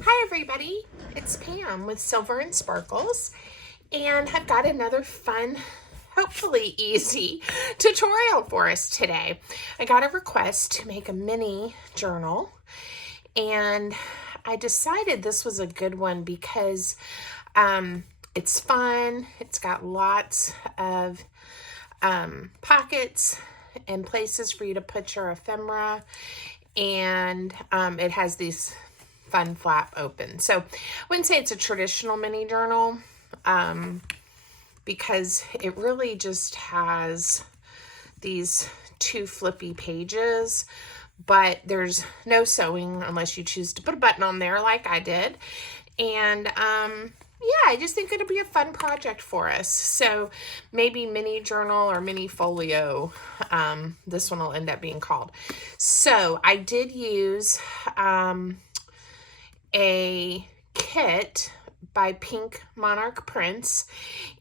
Hi everybody, it's Pam with Silver and Sparkles, and I've got another fun, hopefully easy tutorial for us today. I got a request to make a mini journal, and I decided this was a good one because it's fun. It's got lots of pockets and places for you to put your ephemera, and it has these fun flap open. So I wouldn't say it's a traditional mini journal because it really just has these two flippy pages, but there's no sewing unless you choose to put a button on there like I did. And yeah, I just think it'll be a fun project for us. So maybe mini journal or mini folio, this one will end up being called. So I did use a kit by Pink Monarch Prints,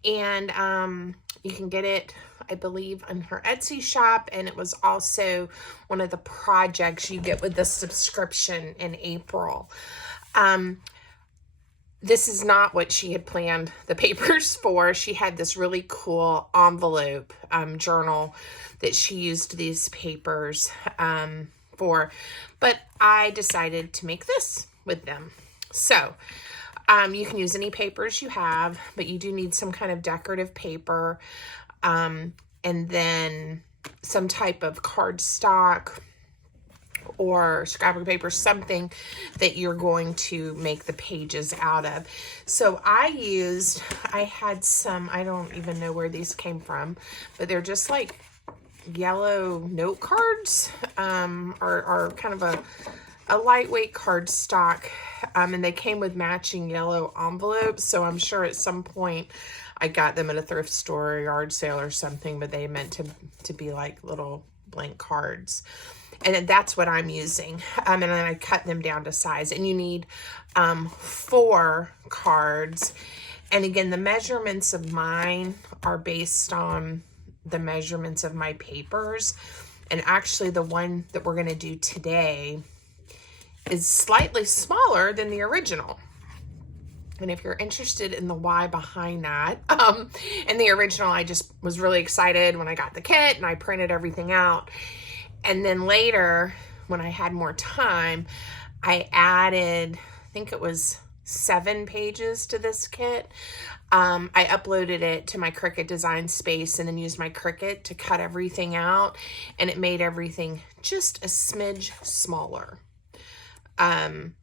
and you can get it, I believe, on her Etsy shop, and it was also one of the projects you get with the subscription in April. This is not what she had planned the papers for. She had this really cool envelope journal that she used these papers for, but I decided to make this with them. So you can use any papers you have, but you do need some kind of decorative paper, and then some type of cardstock or scrapbook paper, something that you're going to make the pages out of. So I had some, I don't even know where these came from, but they're just like yellow note cards, or kind of a lightweight cardstock, and they came with matching yellow envelopes. So I'm sure at some point I got them at a thrift store or yard sale or something, but they meant to be like little blank cards. And that's what I'm using. And then I cut them down to size. And you need 4 cards. And again, the measurements of mine are based on the measurements of my papers. And actually the one that we're going to do today is slightly smaller than the original. And if you're interested in the why behind that, in the original, I just was really excited when I got the kit and I printed everything out. And then later, when I had more time, I added, I think it was 7 pages to this kit. I uploaded it to my Cricut design space and then used my Cricut to cut everything out. And it made everything just a smidge smaller. And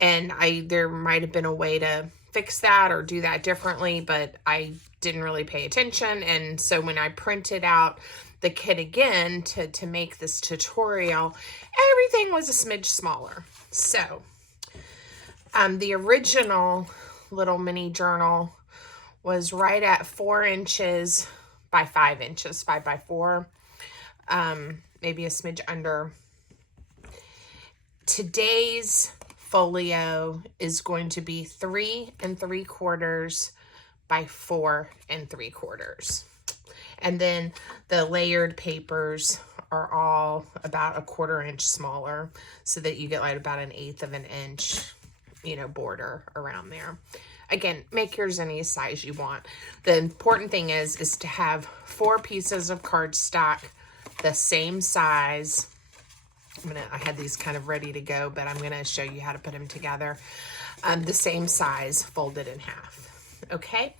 there might have been a way to fix that or do that differently, but I didn't really pay attention. And so when I printed out the kit again to make this tutorial, everything was a smidge smaller. So the original little mini journal was right at 4 inches by 5 inches, 5 by 4, maybe a smidge under. Today's folio is going to be 3 3/4 by 4 3/4. And then the layered papers are all about a 1/4 inch smaller, so that you get like about 1/8 of an inch, border around there. Again, make yours any size you want. The important thing is to have 4 pieces of cardstock the same size. I had these kind of ready to go, but I'm gonna show you how to put them together. The same size, folded in half. Okay,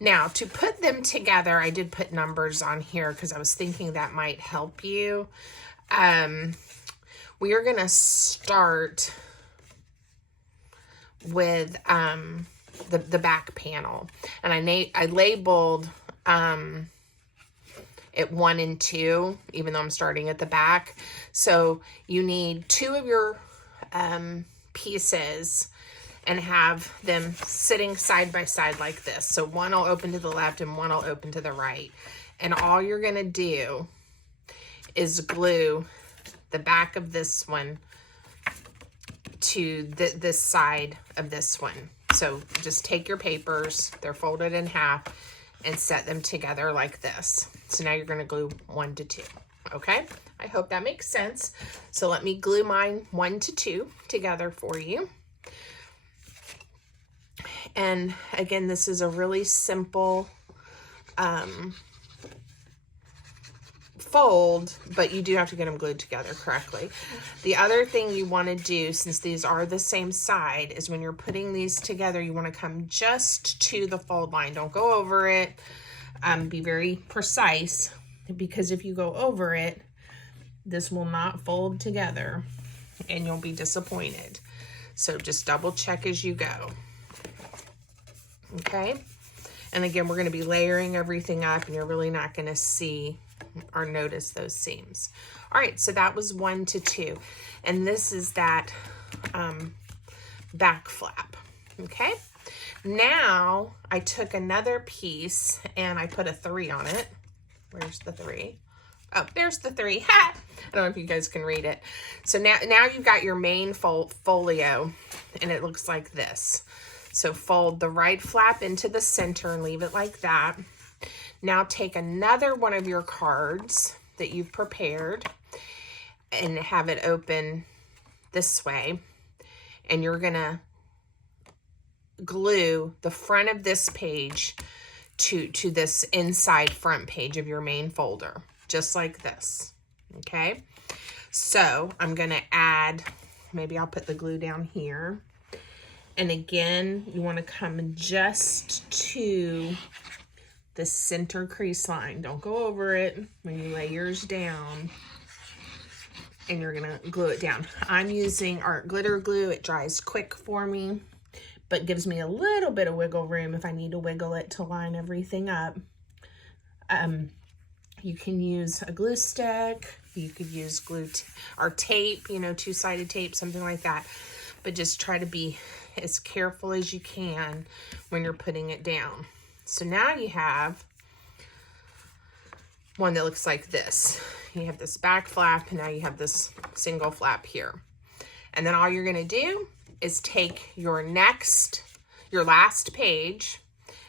now to put them together, I did put numbers on here because I was thinking that might help you. We are gonna start with the back panel, and I labeled at 1 and 2, even though I'm starting at the back. So you need 2 of your pieces and have them sitting side by side like this. So one will open to the left and one will open to the right. And all you're gonna do is glue the back of this one to this side of this one. So just take your papers, they're folded in half, and set them together like this. So now you're gonna glue 1 to 2, okay? I hope that makes sense. So let me glue mine 1 to 2 together for you. And again, this is a really simple fold, but you do have to get them glued together correctly. The other thing you want to do, since these are the same side, is when you're putting these together, you want to come just to the fold line. Don't go over it. Be very precise, because if you go over it, this will not fold together and you'll be disappointed. So just double check as you go. Okay? And again, we're going to be layering everything up, and you're really not going to see or notice those seams. All right, so that was 1 to 2. And this is that back flap. Okay? Now, I took another piece and I put a 3 on it. Where's the 3? Oh, there's the 3. Ha! I don't know if you guys can read it. So now you've got your main folio, and it looks like this. So fold the right flap into the center and leave it like that. Now take another one of your cards that you've prepared and have it open this way. And you're going to glue the front of this page to this inside front page of your main folder, just like this. Okay? So I'm going to add, maybe I'll put the glue down here. And again, you want to come just to the center crease line. Don't go over it when you lay yours down. And you're going to glue it down. I'm using Art Glitter Glue. It dries quick for me, but gives me a little bit of wiggle room if I need to wiggle it to line everything up. You can use a glue stick. You could use glue or tape, you know, two-sided tape, something like that. But just try to be as careful as you can when you're putting it down. So now you have one that looks like this. You have this back flap, and now you have this single flap here. And then all you're going to do is take your last page,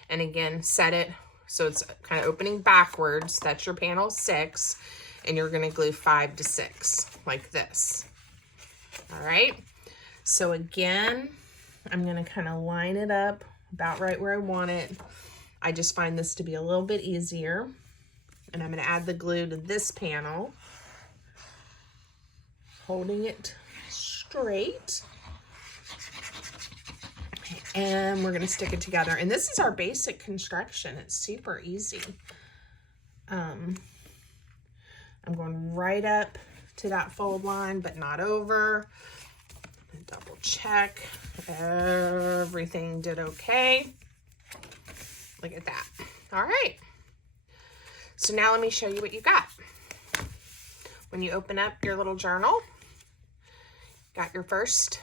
and again, set it so it's kind of opening backwards. That's your panel 6, and you're going to glue 5 to 6 like this. All right. So again, I'm going to kind of line it up about right where I want it. I just find this to be a little bit easier. And I'm going to add the glue to this panel, holding it straight. And we're going to stick it together. And this is our basic construction. It's super easy. I'm going right up to that fold line, but not over. Double check everything did okay. Look at that. All right. So now let me show you what you got. When you open up your little journal, got your first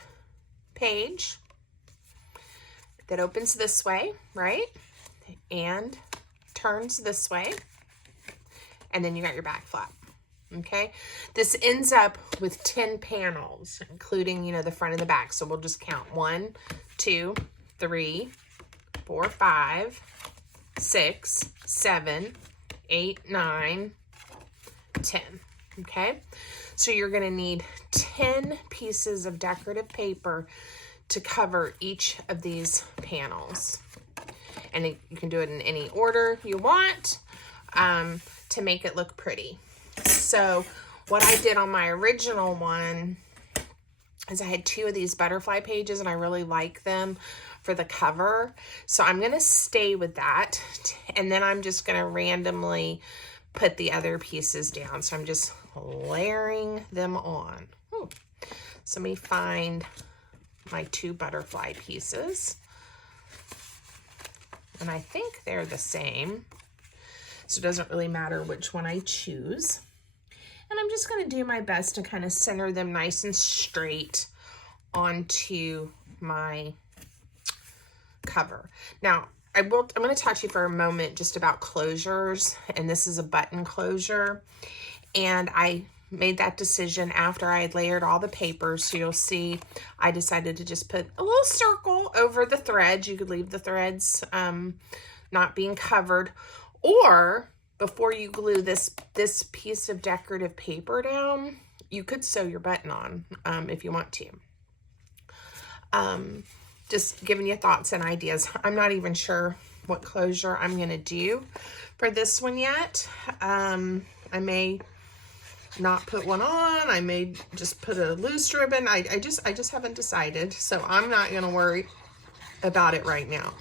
page that opens this way, right? And turns this way. And then you got your back flap. Okay, this ends up with 10 panels, including, you know, the front and the back. So we'll just count 1, 2, 3, 4, 5, 6, 7, 8, 9, 10. Okay, so you're going to need 10 pieces of decorative paper to cover each of these panels. And you can do it in any order you want to make it look pretty. So what I did on my original one is I had 2 of these butterfly pages, and I really like them for the cover. So I'm going to stay with that, and then I'm just going to randomly put the other pieces down. So I'm just layering them on. So let me find my 2 butterfly pieces. And I think they're the same. So it doesn't really matter which one I choose. And I'm just going to do my best to kind of center them nice and straight onto my cover. Now, I'm going to talk to you for a moment just about closures. And this is a button closure. And I made that decision after I had layered all the papers. So you'll see I decided to just put a little circle over the threads. You could leave the threads not being covered. Or before you glue this piece of decorative paper down, you could sew your button on if you want to. Just giving you thoughts and ideas. I'm not even sure what closure I'm going to do for this one yet. I may not put one on. I may just put a loose ribbon. I just haven't decided. So I'm not going to worry about it right now.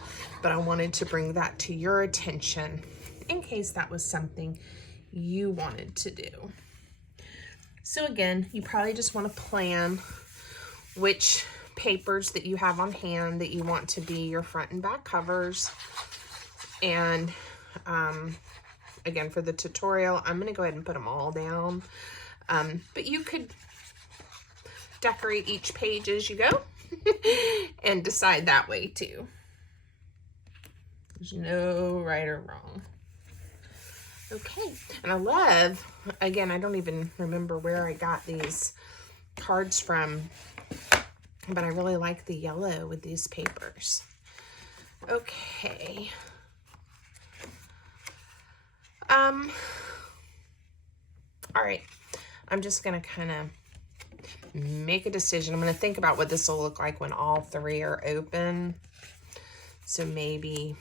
But I wanted to bring that to your attention in case that was something you wanted to do. So again, you probably just want to plan which papers that you have on hand that you want to be your front and back covers. And again, for the tutorial, I'm going to go ahead and put them all down. But you could decorate each page as you go and decide that way too. There's no right or wrong. Okay, and I love, again, I don't even remember where I got these cards from, but I really like the yellow with these papers. Okay. All right, I'm just gonna kind of make a decision. I'm gonna think about what this will look like when all three are open. So maybe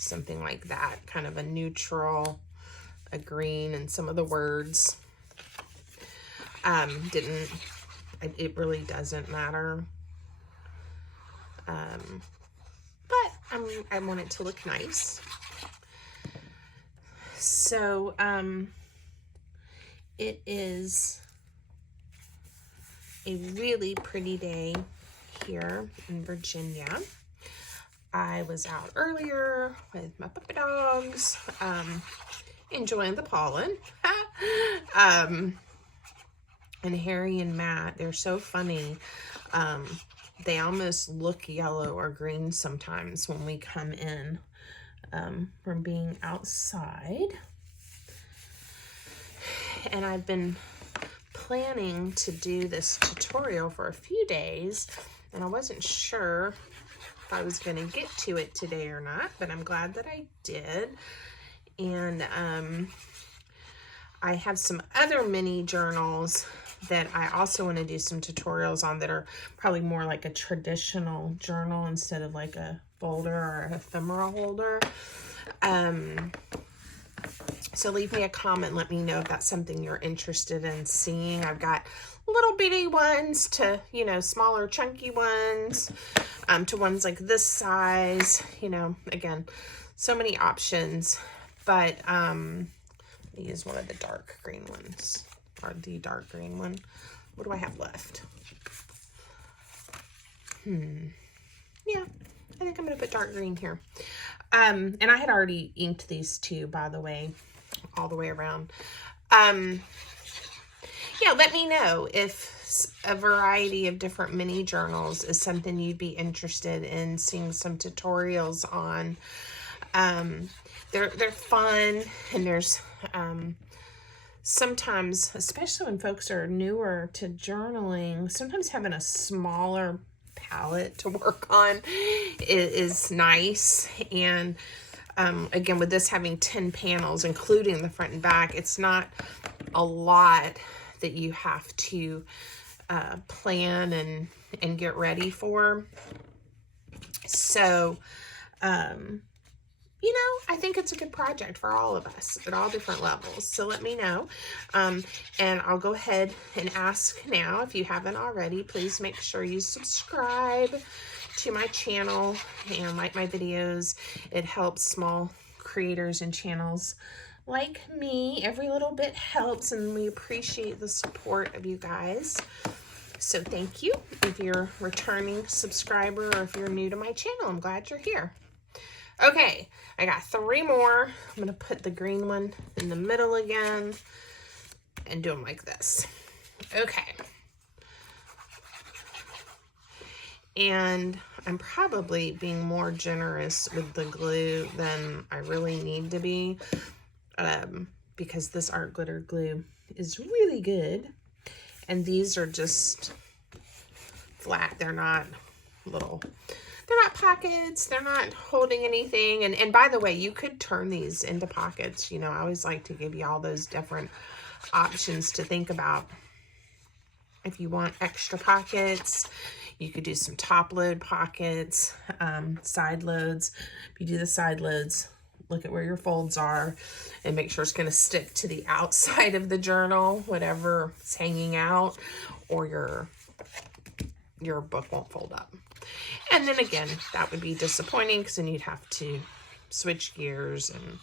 something like that, kind of a neutral, a green, and some of the words. It really doesn't matter. But I want it to look nice. So, it is a really pretty day here in Virginia. I was out earlier with my puppy dogs, enjoying the pollen. And Harry and Matt, they're so funny. They almost look yellow or green sometimes when we come in from being outside. And I've been planning to do this tutorial for a few days, and I wasn't sure if I was going to get to it today or not, but I'm glad that I did. And I have some other mini journals that I also want to do some tutorials on that are probably more like a traditional journal instead of like a folder or an ephemera holder. So leave me a comment, let me know if that's something you're interested in seeing. I've got little bitty ones to, you know, smaller chunky ones, to ones like this size, you know, again, so many options. But let me use one of the dark green ones, or the dark green one. What do I have left? Yeah, I think I'm gonna put dark green here. And I had already inked these two, by the way, all the way around. Yeah, let me know if a variety of different mini journals is something you'd be interested in seeing some tutorials on. They're fun, and there's sometimes, especially when folks are newer to journaling, sometimes having a smaller palette to work on is nice. And again, with this having 10 panels, including the front and back, it's not a lot that you have to plan and get ready for. So, you know, I think it's a good project for all of us at all different levels. So let me know. And I'll go ahead and ask now, if you haven't already, please make sure you subscribe to my channel and like my videos. It helps small creators and channels like me. Every little bit helps, and we appreciate the support of you guys. So thank you if you're a returning subscriber, or if you're new to my channel. I'm glad you're here. Okay, I got 3 more. I'm going to put the green one in the middle again and do them like this. Okay. And I'm probably being more generous with the glue than I really need to be, because this art glitter glue is really good. And these are just flat. They're not little... They're not pockets, they're not holding anything. And by the way, you could turn these into pockets. You know, I always like to give you all those different options to think about. If you want extra pockets, you could do some top load pockets, side loads. If you do the side loads, look at where your folds are and make sure it's going to stick to the outside of the journal, whatever is hanging out, or your book won't fold up. And then again, that would be disappointing because then you'd have to switch gears and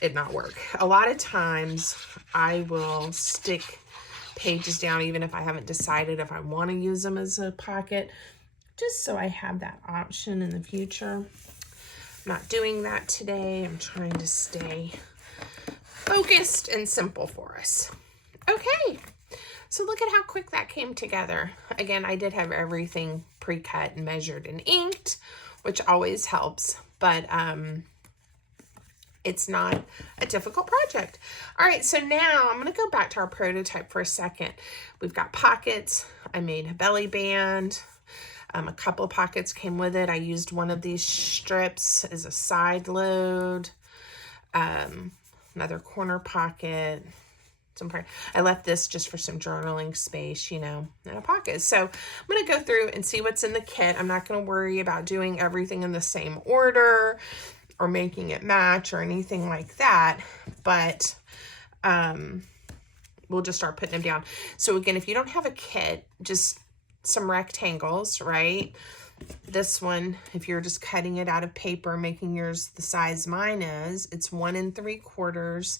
it not work. A lot of times I will stick pages down even if I haven't decided if I want to use them as a pocket, just so I have that option in the future. I'm not doing that today. I'm trying to stay focused and simple for us. Okay, so look at how quick that came together. Again, I did have everything pre-cut and measured and inked, which always helps, but it's not a difficult project. All right, so now I'm gonna go back to our prototype for a second. We've got pockets. I made a belly band. A couple of pockets came with it. I used one of these strips as a side load. Another corner pocket. I left this just for some journaling space, you know, in a pocket. So I'm going to go through and see what's in the kit. I'm not going to worry about doing everything in the same order or making it match or anything like that, but we'll just start putting them down. So again, if you don't have a kit, just some rectangles, right? This one, if you're just cutting it out of paper, making yours the size mine is, it's 1 3/4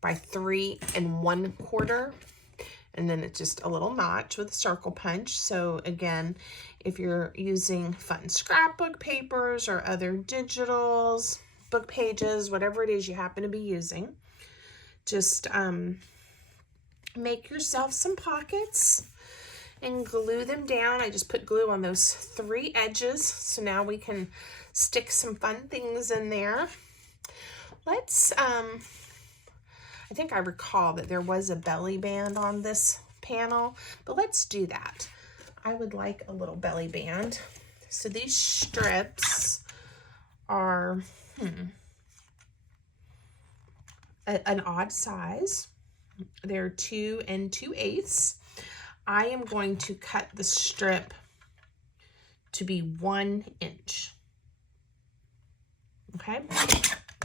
by 3 1/4. And then it's just a little notch with a circle punch. So again, if you're using fun scrapbook papers or other digitals, book pages, whatever it is you happen to be using, just make yourself some pockets and glue them down. I just put glue on those 3 edges. So now we can stick some fun things in there. Let's, I think I recall that there was a belly band on this panel, but let's do that. I would like a little belly band. So these strips are an odd size. They're 2 2/8. I am going to cut the strip to be 1 inch. Okay,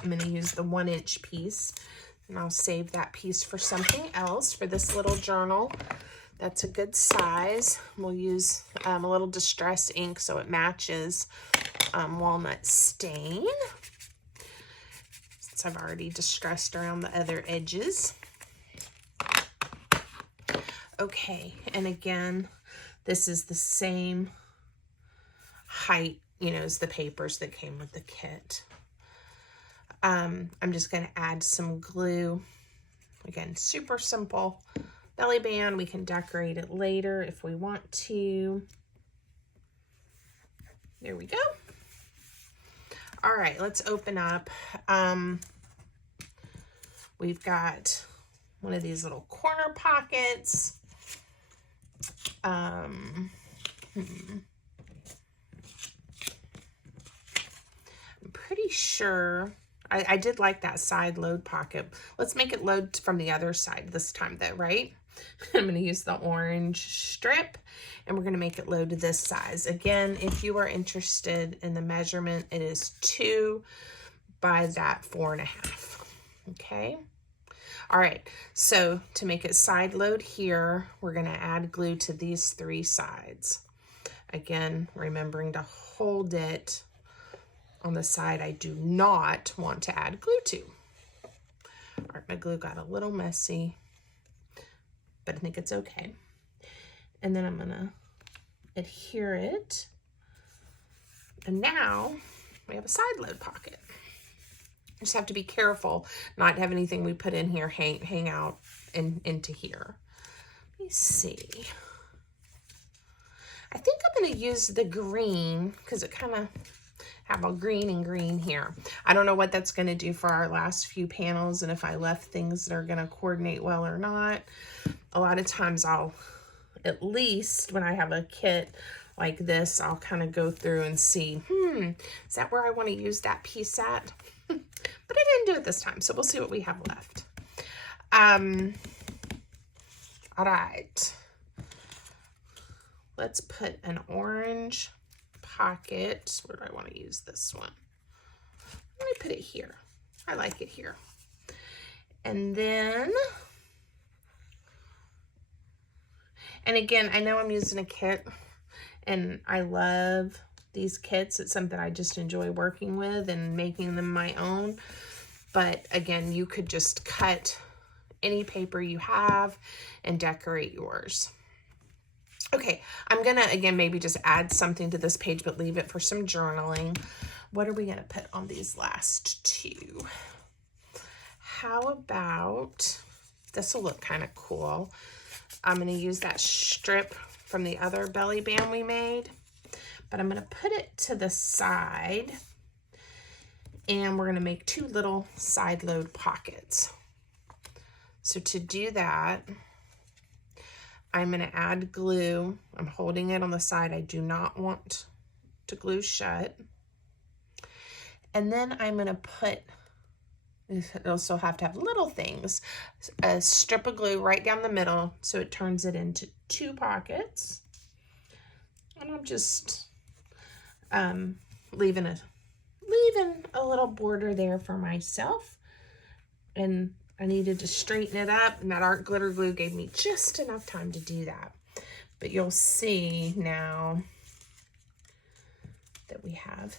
I'm going to use the 1 inch piece. And I'll save that piece for something else for this little journal. That's a good size. We'll use a little distress ink so it matches walnut stain, since I've already distressed around the other edges. Okay, and again, this is the same height, you know, as the papers that came with the kit. I'm just going to add some glue. Again, super simple belly band. We can decorate it later if we want to. There we go. All right, let's open up. We've got one of these little corner pockets. I'm pretty sure I did like that side load pocket. Let's make it load from the other side this time though, right? I'm going to use the orange strip and we're going to make it load to this size. Again, if you are interested in the measurement, it is 2 by that 4.5. Okay. All right. So to make it side load here, we're going to add glue to these 3 sides. Again, remembering to hold it on the side I do not want to add glue to. All right, my glue got a little messy, but I think it's okay. And then I'm gonna adhere it. And now we have a side load pocket. Just have to be careful not to have anything we put in here hang out into here. Let me see. I think I'm gonna use the green because it kind of have a green and green here. I don't know what that's going to do for our last few panels and if I left things that are going to coordinate well or not. A lot of times I'll, at least when I have a kit like this, I'll kind of go through and see, is that where I want to use that piece at? But I didn't do it this time, so we'll see what we have left. All right. Let's put an orange pocket. Where do I want to use this one? Let me put it here. I like it here. And then, and again, I know I'm using a kit, and I love these kits. It's something I just enjoy working with and making them my own. But again, you could just cut any paper you have and decorate yours. Okay, I'm gonna, again, maybe just add something to this page, but leave it for some journaling. What are we gonna put on these last two? How about, this will look kind of cool. I'm gonna use that strip from the other belly band we made, but I'm gonna put it to the side, and we're gonna make two little side load pockets. So to do that, I'm gonna add glue. I'm holding it on the side. I do not want to glue shut. And then I'm gonna put, it'll still have to have little things, a strip of glue right down the middle so it turns it into two pockets. And I'm just leaving a little border there for myself. And I needed to straighten it up, and that art glitter glue gave me just enough time to do that. But you'll see now that we have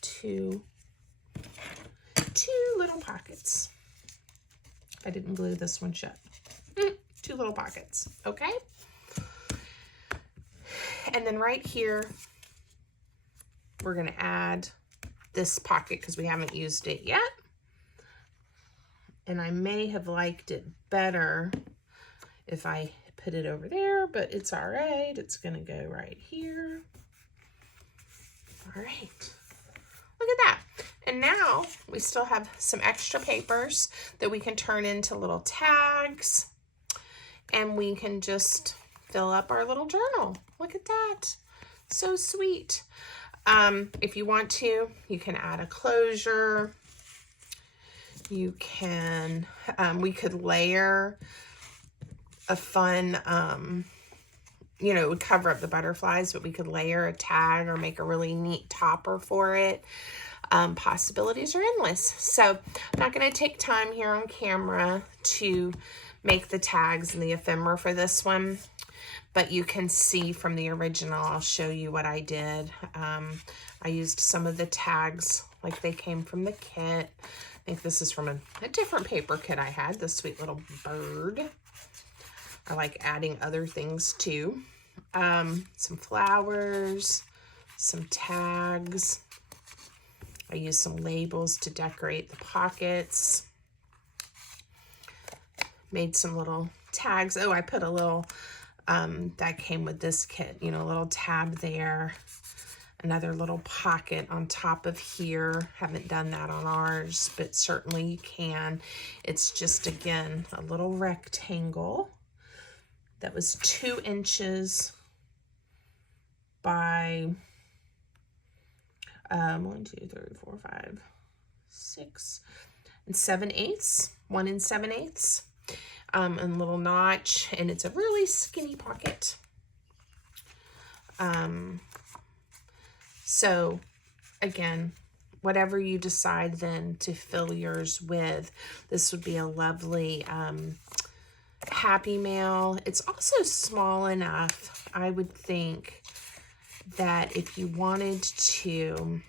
two little pockets. I didn't glue this one shut. Two little pockets, okay? And then right here, we're gonna add this pocket because we haven't used it yet. And I may have liked it better if I put it over there, but it's all right. It's gonna go right here. All right, look at that. And now we still have some extra papers that we can turn into little tags, and we can just fill up our little journal. Look at that, so sweet. If you want to, you can add a closure. You can, we could layer a fun, you know, it would cover up the butterflies, but we could layer a tag or make a really neat topper for it. Possibilities are endless. So I'm not going to take time here on camera to make the tags and the ephemera for this one, but you can see from the original, I'll show you what I did. I used some of the tags like they came from the kit. I think this is from a different paper kit I had, this sweet little bird. I like adding other things too. Some flowers, some tags. I used some labels to decorate the pockets. Made some little tags. Oh, I put a little, that came with this kit, you know, a little tab there. Another little pocket on top of here. Haven't done that on ours, but certainly you can. It's just, again, a little rectangle that was 2 inches by 1, 2, 3, 4, 5, 6 and 7/8, 1 7/8, and a little notch, and it's a really skinny pocket. So again, whatever you decide then to fill yours with, this would be a lovely Happy Mail. It's also small enough, I would think, that if you wanted to,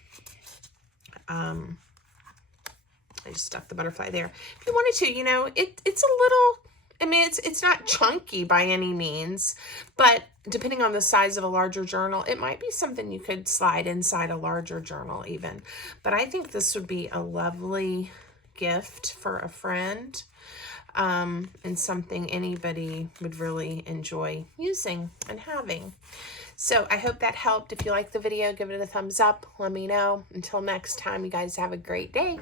I just stuck the butterfly there. If you wanted to, you know, it's a little, I mean, it's not chunky by any means, but depending on the size of a larger journal, it might be something you could slide inside a larger journal even. But I think this would be a lovely gift for a friend, and something anybody would really enjoy using and having. So I hope that helped. If you liked the video, give it a thumbs up. Let me know. Until next time, you guys have a great day.